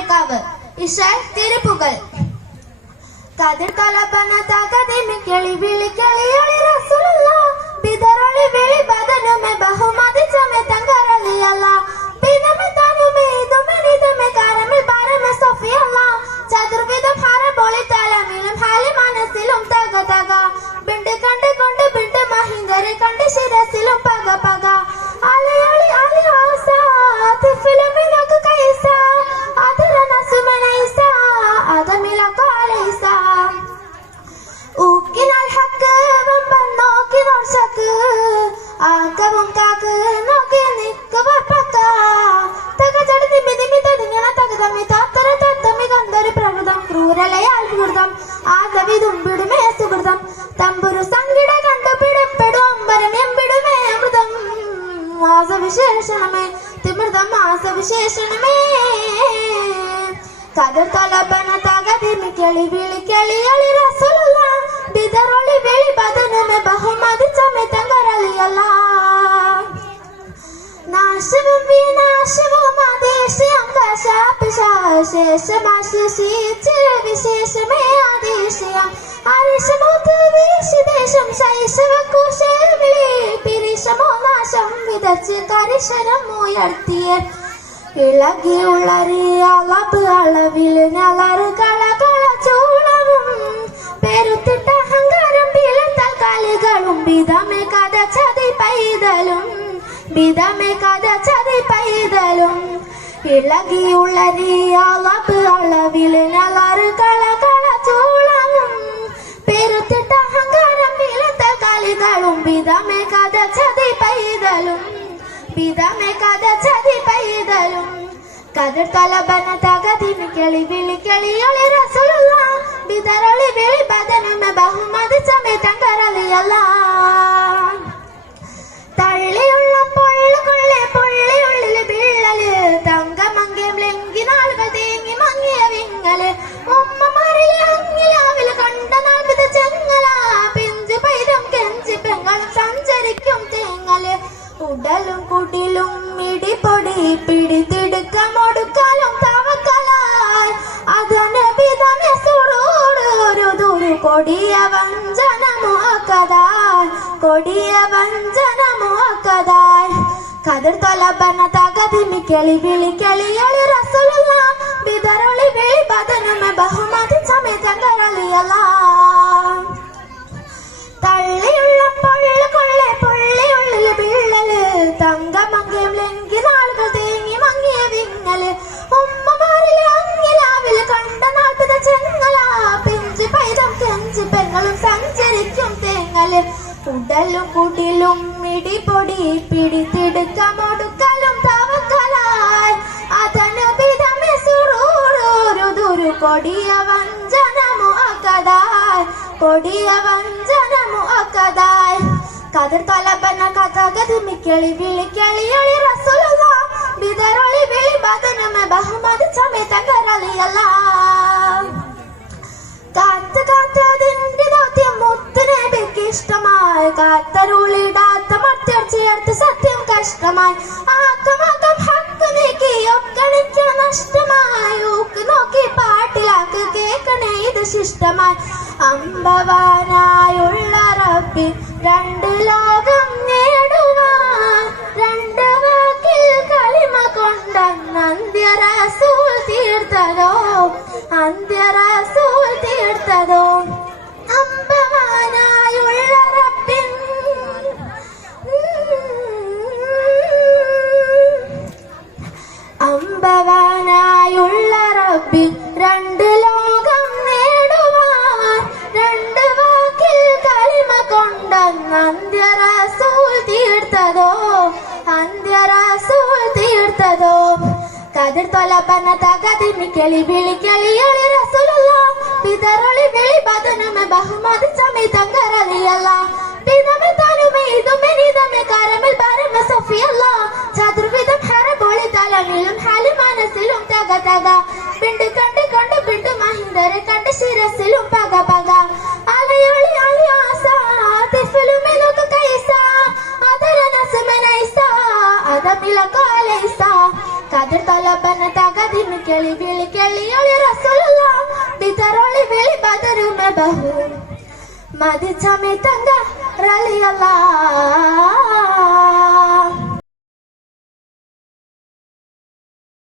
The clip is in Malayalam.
മണൽക്കാവ് ഇഷാൽ തിരുപ്പുകൾ കതിർ തലപ്പന തകതിമി കിളി വിളി ആദവി തുമ്പിടുമേ സുഹൃതം. തമ്പുരു സംഗിട കണ്ടു പിടപ്പെടും അമ്പരം എമ്പിടുമേ അമൃതം മാസവിശേഷണമേ തിമൃതം മാസവിശേഷണമേ കതിർ തലപ്പന തകതിമി കിളി വിളി കിളിയളി റസൂലുള്ള ബിദറൊളി കശാപിശേഷമാശിച്ച് വിശേഷമേ ആദേശം അരിശമോത്ത് വീശിദേശം ശൈശവ കുശവിളി പിരിശമോ നാശം വിതച്ച് കരിശരം ഉയർത്തിയ. ഇളകിയുള്ളറി അളവ് അളവിൽ ഞളറ് കള കള ചൂളവും പെരുത്തിട്ട അഹങ്കാരം പിളത്താൽ കളികളും വിധമേ കഥ ചതി പൈതലും. വിധമേ കഥ ചതി പൈതലും. പിതാമേ കഥ ചതി പൈതലും കതിർ തലബന തകതിമി കിളി വിളി കിളിയൊളി റസൂലുള്ള ബിദറൊളി വിളി ബദനുമെ ബഹുമതി സമേതം കരളിയല്ല തള്ളിയുള്ള പൊള്ളുകൊള്ളെ പൊള്ളിയുള്ളിൽ വിള്ളൽ തങ്കമങ്കം ലെങ്കി ഉടലും കുടിലും ഇടിപൊടി പിടിത്തിടുക്കമൊടുക്കാലും തവക്കലായി അതന് പിതമെ സുറൂറ് ഒരു ദുരു കൊടിയ വഞ്ചന മുഹക്കതായി കൊടിയ വഞ്ചന മുഹക്കതായി കതിർ തലബന തകതിമി കിളി വിളി കിളിയളി റസൂലുള്ള. പെങ്ങളും സഞ്ചരിക്കും തേങ്ങലും ഉടലും കുടിലും ഇടിപൊടി പിടിത്തിടുക്കമൊടുക്കലും തവക്കലായി അതന് പിതമെ സുറൂറൊരു ദുരു കൊടിയ വഞ്ചന അക്കതായി കൊടിയ വഞ്ചന അക്കതായി കതിർ തലബന കഥകതിമി കിളി വിളി കിളിയൊളി റസൂലുള്ള. ബിദറൊളി വിളി ബദനുമെ ബഹുമതി ചമേ കരളിയല്ല കാത്ത് കാത്തതിന്റെ കഷ്ടമായി ആക്കമാക്കം ഹക്ക് ഒക്കണിക്ക് നഷ്ടമായി. ഊക്ക് നോക്കി പാട്ടിലാക്ക് കേക്കണേ ഇത് ശിഷ്ടമായി. അമ്പവാനായുള്ള രണ്ട് ലോകം നേടുവാൻ കതിർ തൊലപ്പന തകതിമി കിളി വിളി കിളിയൊളി റസൂലുള്ള പിതറൊളി വിളി ബദനുമെ ബഹുമതി സമി തങ്കറലിയല്ല പിതമെ തനുമെ ഇതുമെ നിതമെ കരമിൽ പരമ സഫിയല്ല. ചതുർവിധം ഹരബോളി തലമിലും ഹാലി മനസ്സിലും തക തക പിണ്ട് കണ്ട് കണ്ട് പിണ്ട് മഹിന്ദരെ കണ്ട് ശിരസിലും പക പക. ಬಿಳಿ ಬಿಳಿ ಕೆಳಿಯೊಳಿ ರಸೋಲ ಬಿದರೊಳಿ ಬಿಳಿ ಬದರು ಬಹು ಮದಿ ಚಮಿ ತಂಗ ರಳಿಯಲ್ಲ